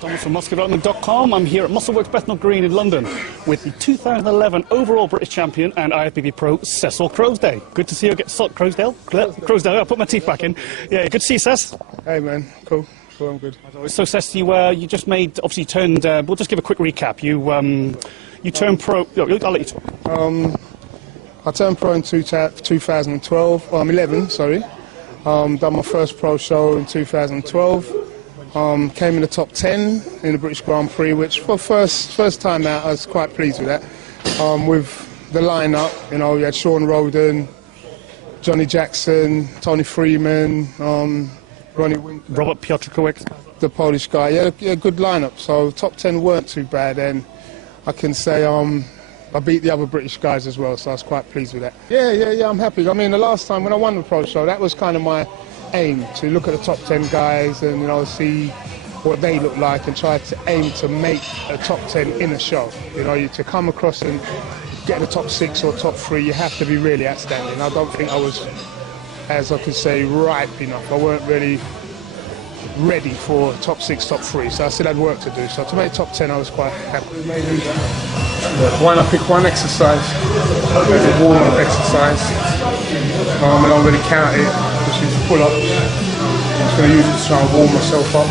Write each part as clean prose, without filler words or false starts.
Thomas from muscleworks.com. I'm here at Muscleworks Bethnal Green in London with the 2011 overall British champion and IFBB pro Cecil Croasdaile. Good to see you. Croasdaile. I'll put my teeth back in. Yeah, good to see you, Cec. Hey man, cool. I'm good. So Cec, you just made, obviously turned. We'll just give a quick recap. You turned pro. I'll let you talk. I turned pro in 2012. I'm 11, sorry. Done my first pro show in 2012. Came in the top 10 in the British Grand Prix, which for first time out, I was quite pleased with that. With the lineup, you know, you had Sean Roden, Johnny Jackson, Tony Freeman, Ronnie Winkler, Robert Piotrkowicz, the Polish guy. Yeah, good lineup. So top 10 weren't too bad, and I can say I beat the other British guys as well, so I was quite pleased with that. Yeah, I'm happy. I mean, the last time when I won the pro show, that was kind of my aim, to look at the top 10 guys and, you know, see what they look like and try to aim to make a top 10 in a show. You know, to come across and get in the top 6 or top 3, you have to be really outstanding. I don't think I was, as I could say, ripe enough. I weren't really ready for top 6, top 3, so I still had work to do. So to make top 10, I was quite happy. Why not pick one exercise, a warm-up exercise, and I'm going to count it, which is pull-up. I'm just going to use it to try and warm myself up.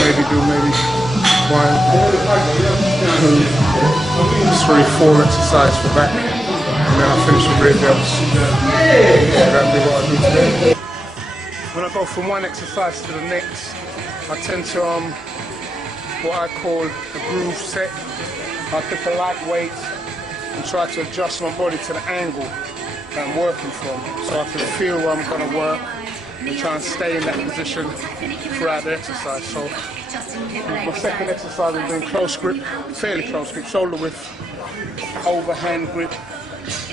Maybe do 1, 2, 3, 4 exercises for back, and then I'll finish with rear delts. So that'll be what I do today. When I go from one exercise to the next, I tend to what I call a groove set. I pick a light weight and try to adjust my body to the angle that I'm working from, so I can feel where I'm going to work and try and stay in that position throughout the exercise. So my second exercise, I'm doing close grip, fairly close grip, shoulder width, overhand grip,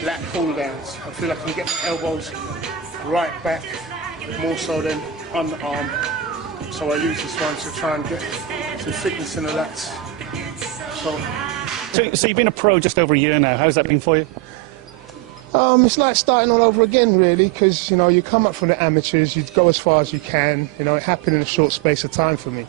lat pull downs. I feel like I can get my elbows right back, more so than underarm. So I use this one to try and get some thickness in the lats. So you've been a pro just over a year now. How's that been for you? It's like starting all over again, really, because, you know, you come up from the amateurs, you go as far as you can. You know, it happened in a short space of time for me.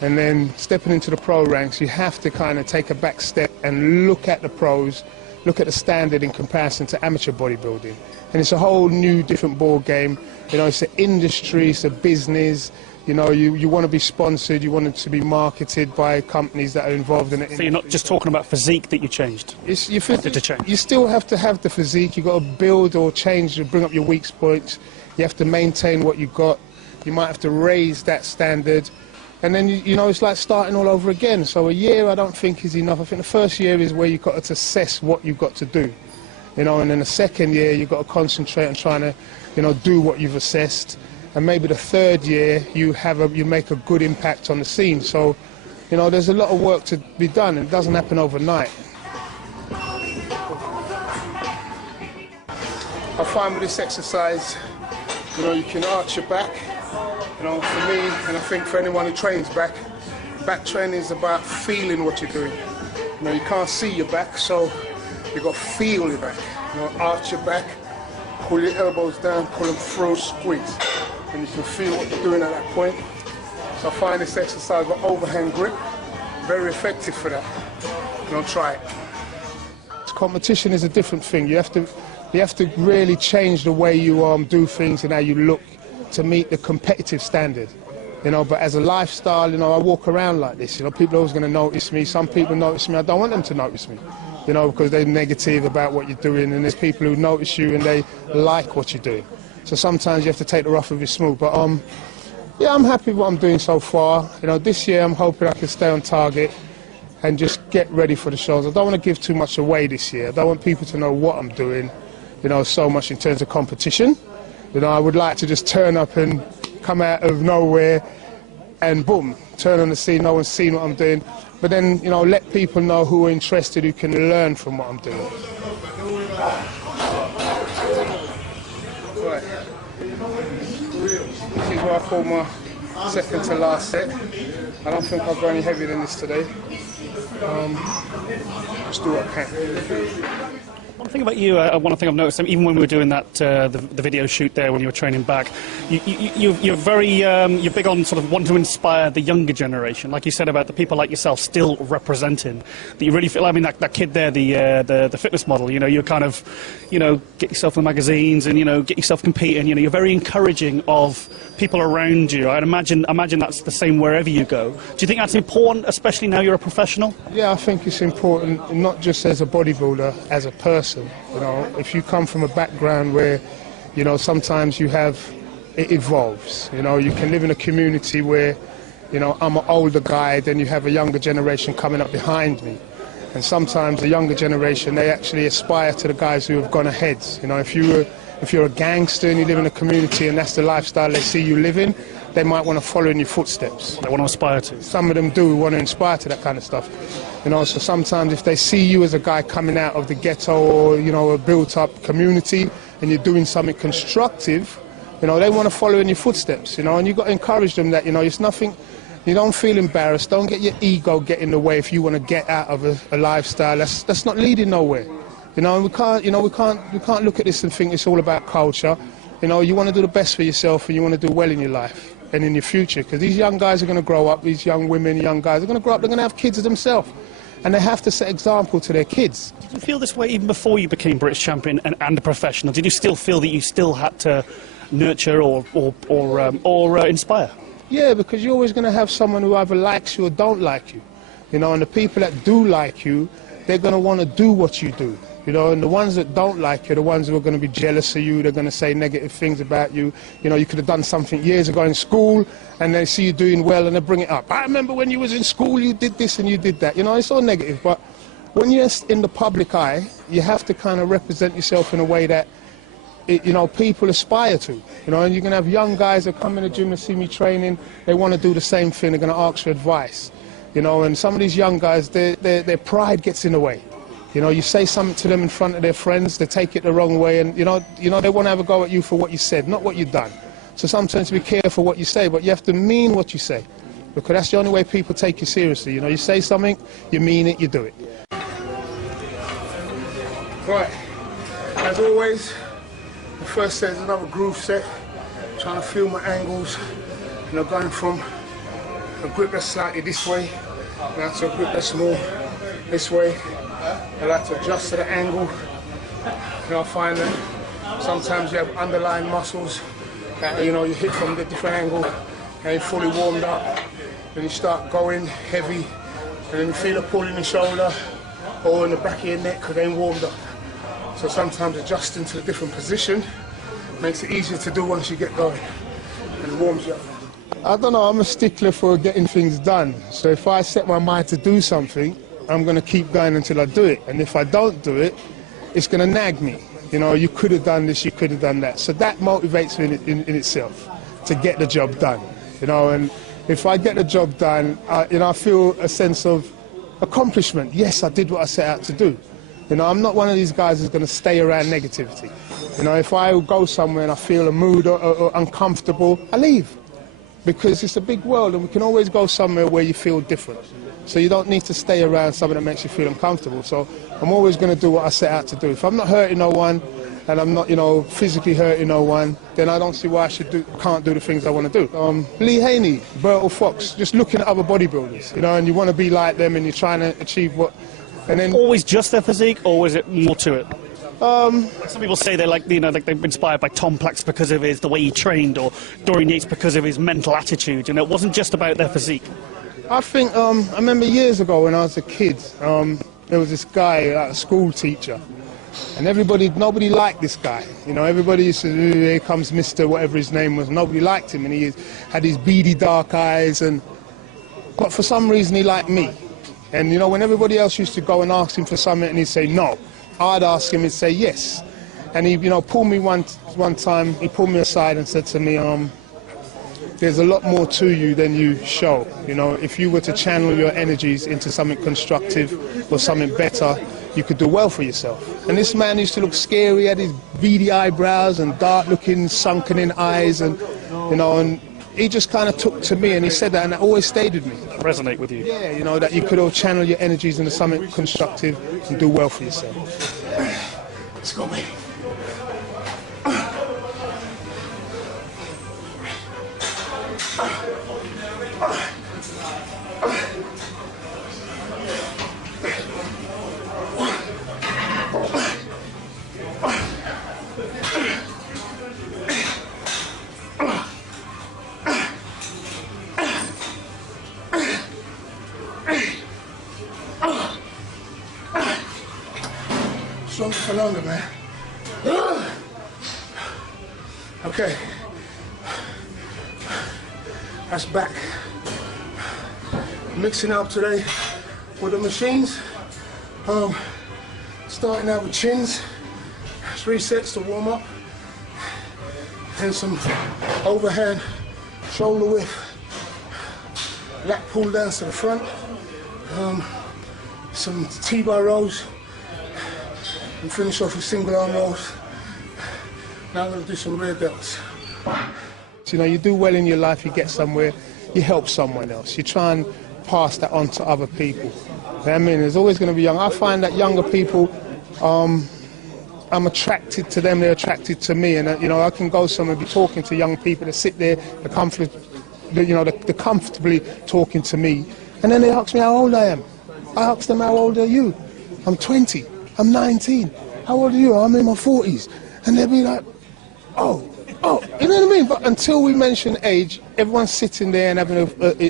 And then stepping into the pro ranks, you have to kind of take a back step and look at the pros, look at the standard in comparison to amateur bodybuilding. And it's a whole new, different ball game. You know, it's an industry, it's a business. You know, you want to be sponsored, you want it to be marketed by companies that are involved in it. So you're not just talking about physique that you changed? You still have to have the physique. You've got to build or change or bring up your weak points. You have to maintain what you've got. You might have to raise that standard. And then, you know, it's like starting all over again. So a year I don't think is enough. I think the first year is where you've got to assess what you've got to do. You know, and then the second year you've got to concentrate on trying to, you know, do what you've assessed. And maybe the third year you make a good impact on the scene. So, you know, there's a lot of work to be done, and it doesn't happen overnight. I find with this exercise, you know, you can arch your back. You know, for me, and I think for anyone who trains back training is about feeling what you're doing. You know, you can't see your back, so you've got to feel your back. You know, arch your back, pull your elbows down, pull them through, squeeze. And you can feel what you're doing at that point. So I find this exercise with overhand grip very effective for that. You know, try it. Competition is a different thing. You have to really change the way you do things and how you look to meet the competitive standard. You know, but as a lifestyle, you know, I walk around like this. You know, people are always going to notice me. Some people notice me. I don't want them to notice me. You know, because they're negative about what you're doing, and there's people who notice you and they like what you're doing. So sometimes you have to take the rough with the smooth. But yeah, I'm happy with what I'm doing so far. You know, this year I'm hoping I can stay on target and just get ready for the shows. I don't want to give too much away this year. I don't want people to know what I'm doing, you know, so much in terms of competition. You know, I would like to just turn up and come out of nowhere and boom, turn on the scene, no one's seen what I'm doing. But then, you know, let people know who are interested, who can learn from what I'm doing. Right. This is what I call my second to last set. I don't think I'll go any heavier than this today. Just do what I can. One thing about you, one thing I've noticed, even when we were doing that the video shoot there when you were training back, you're very you're big on sort of wanting to inspire the younger generation, like you said about the people like yourself still representing. That you really feel. I mean, that kid there, the fitness model. You know, you're kind of, you know, get yourself in the magazines and, you know, get yourself competing. You know, you're very encouraging of people around you. I'd imagine that's the same wherever you go. Do you think that's important, especially now you're a professional? Yeah, I think it's important, not just as a bodybuilder, as a person. You know, if you come from a background where, you know, sometimes it evolves. You know, you can live in a community where, you know, I'm an older guy, then you have a younger generation coming up behind me. And sometimes the younger generation, they actually aspire to the guys who have gone ahead. You know, if you're a gangster and you live in a community and that's the lifestyle they see you living, they might want to follow in your footsteps. They want to aspire to. Some of them do want to inspire to that kind of stuff. You know, so sometimes if they see you as a guy coming out of the ghetto or, you know, a built-up community and you're doing something constructive, you know, they want to follow in your footsteps, you know, and you've got to encourage them that, you know, it's nothing, you don't feel embarrassed, don't get your ego get in the way if you want to get out of a lifestyle that's not leading nowhere. You know, we can't look at this and think it's all about culture. You know, you want to do the best for yourself and you want to do well in your life and in your future, because these young guys are going to grow up, these young women, young guys are going to grow up, they're going to have kids of themselves, and they have to set example to their kids. Did you feel this way even before you became British champion and a professional? Did you still feel that you still had to nurture or inspire? Yeah, because you're always going to have someone who either likes you or don't like you. You know, and the people that do like you, they're going to want to do what you do. You know, and the ones that don't like you are the ones who are going to be jealous of you, they're going to say negative things about you. You know, you could have done something years ago in school and they see you doing well and they bring it up. I remember when you was in school, you did this and you did that. You know, it's all negative, but when you're in the public eye, you have to kind of represent yourself in a way that, you know, people aspire to. You know, and you're going to have young guys that come in the gym and see me training, they want to do the same thing, they're going to ask for advice. You know, and some of these young guys, their pride gets in the way. You know, you say something to them in front of their friends, they take it the wrong way, and you know, they want to have a go at you for what you said, not what you've done. So sometimes be careful what you say, but you have to mean what you say, because that's the only way people take you seriously. You know, you say something, you mean it, you do it. Right, as always, the first set is another groove set, trying to feel my angles, you know, going from a grip that's slightly this way, now to a grip that's more this way. I like to adjust to the angle. You know, I find that sometimes you have underlying muscles that, you know, you hit from a different angle and you're fully warmed up. Then you start going heavy and then you feel a pull in the shoulder or in the back of your neck because they ain't warmed up. So sometimes adjusting to a different position makes it easier to do once you get going and it warms you up. I don't know, I'm a stickler for getting things done. So if I set my mind to do something, I'm going to keep going until I do it. And if I don't do it, it's going to nag me. You know, you could have done this, you could have done that. So that motivates me in itself to get the job done. You know, and if I get the job done, you know, I feel a sense of accomplishment. Yes, I did what I set out to do. You know, I'm not one of these guys who's going to stay around negativity. You know, if I go somewhere and I feel a mood or uncomfortable, I leave. Because it's a big world and we can always go somewhere where you feel different. So you don't need to stay around something that makes you feel uncomfortable. So I'm always going to do what I set out to do. If I'm not hurting no one and I'm not, you know, physically hurting no one, then I don't see why I can't do the things I want to do. Lee Haney, Bertle Fox, just looking at other bodybuilders, you know, and you want to be like them and you're trying to achieve what... And then always just their physique, or was it more to it? Some people say they're like, you know, like they're inspired by Tom Plax because of the way he trained, or Dorian Yates because of his mental attitude. You know, it wasn't just about their physique. I think I remember years ago when I was a kid, there was this guy, a school teacher, and nobody liked this guy. You know, everybody used to, here comes Mr. whatever his name was. Nobody liked him, and he had these beady dark eyes, but for some reason he liked me. And you know, when everybody else used to go and ask him for something and he'd say no, I'd ask him, he'd say yes. And he, you know, pulled me one time, he pulled me aside and said to me, there's a lot more to you than you show. You know, if you were to channel your energies into something constructive or something better, you could do well for yourself. And this man used to look scary, he had his beady eyebrows and dark-looking, sunken-in eyes, and you know, and he just kind of took to me and he said that, and that always stayed with me. Resonate with you? Yeah, you know, that you could all channel your energies into something constructive and do well for yourself. Let's go, baby. Stronger for longer, man. Okay. That's back. Mixing up today with the machines. Starting out with chins. 3 sets to warm up. And some overhand shoulder width. Lat pull downs to the front. Some T-bar rows. And finish off with single arm rolls. Now I'm going to do some rear delts. You know, you do well in your life, you get somewhere, you help someone else. You try and pass that on to other people. You know what I mean? There's always going to be young. I find that younger people, I'm attracted to them, they're attracted to me. And, you know, I can go somewhere and be talking to young people that sit there, they're comfortably talking to me. And then they ask me how old I am. I ask them, how old are you? I'm 20. I'm 19. How old are you? I'm in my 40s. And they'll be like, oh, you know what I mean? But until we mention age, everyone's sitting there and having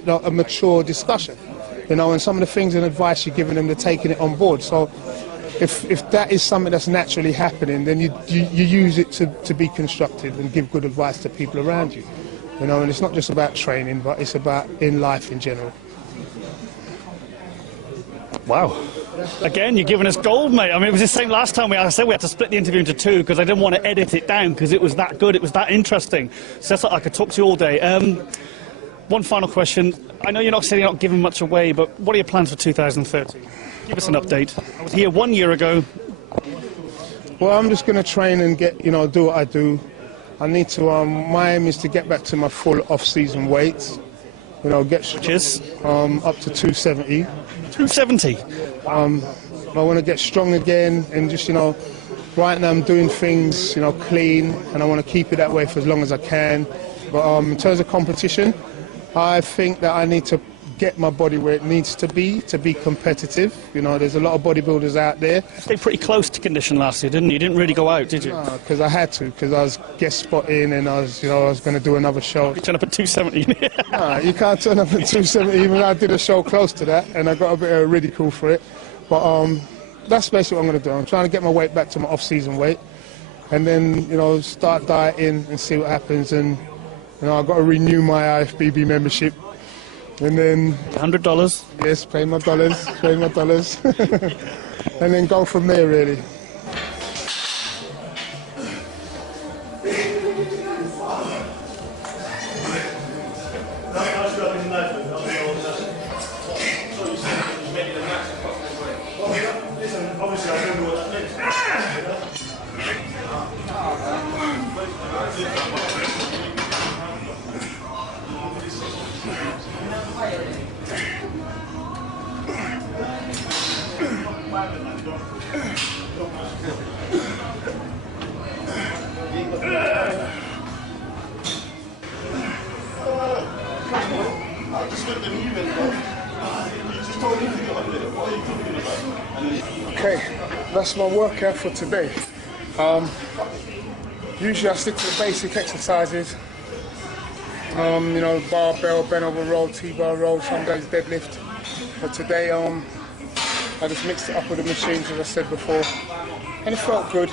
a mature discussion, you know, and some of the things and advice you're giving them, they're taking it on board. So if that is something that's naturally happening, then you use it to be constructive and give good advice to people around you, you know, and it's not just about training, but it's about in life in general. Wow. Again, you're giving us gold, mate. I mean, it was the same last time. I said we had to split the interview into 2 because I didn't want to edit it down because it was that good, it was that interesting. So I could talk to you all day. One final question. I know you're not saying you're not giving much away, but what are your plans for 2013? Give us an update. I was here 1 year ago. Well, I'm just going to train and get, you know, do what I do. I need to, my aim is to get back to my full off-season weight. You know, get Which is? Up to 270. 270? I want to get strong again and just, you know, right now I'm doing things, you know, clean, and I want to keep it that way for as long as I can. But in terms of competition, I think that I need to get my body where it needs to be competitive. You know, there's a lot of bodybuilders out there. You stayed pretty close to condition last year, didn't you? You didn't really go out, did you? No, because I had to, because I was guest spotting and I was going to do another show. You turned up at 270. No, you can't turn up at 270. Even I did a show close to that, and I got a bit of ridicule for it. But that's basically what I'm going to do. I'm trying to get my weight back to my off-season weight, and then, you know, start dieting and see what happens. And, you know, I've got to renew my IFBB membership. And then $100. Yes, pay my dollars, and then go from there, really. Okay, that's my workout for today. Usually I stick to the basic exercises. You know, barbell, bent over row, T-bar row, some days deadlift. But today I just mixed it up with the machines, as I said before, and it felt good.